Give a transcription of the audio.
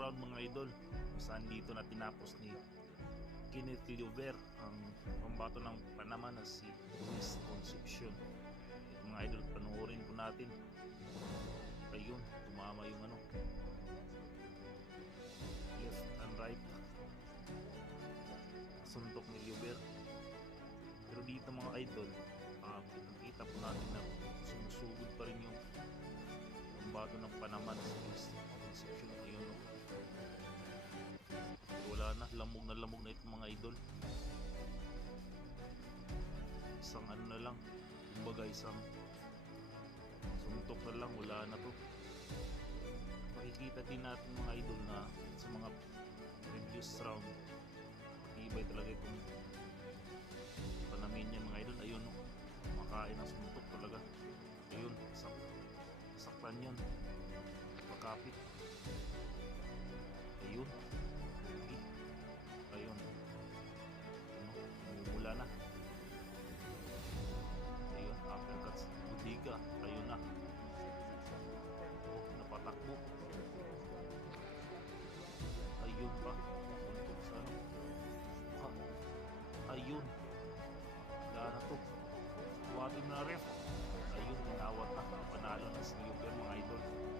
round mga idol, kung saan dito na tinapos ni Kenneth Lluvia ang pambato ng Panama na si Luis Concepcion. At mga idol, panoorin po natin. Ayun, tumama yung left and right suntok ni Lluvia. Pero dito mga idol, kita po natin na sumusugod pa rin yung pambato ng Panama na si Luis Concepcion. Ayun, wala na, lamog na itong mga idol. Isang na lang, kumbaga isang suntok na lang, wala na to. Makikita din natin mga idol na sa mga previous round, matibay talaga itong Panamin niya mga idol. Ayun, makain ang suntok talaga. Ayun, saktan yun, makapit. Ayun, ayun, mumula na. Ayun, uppercuts, budiga. Ayun na, napatakbo. Ayun pa, suntok sa ayun, wala na to. Buhatin na ref. Ayun, tinawat na, panalo na si Lluvia mga idol.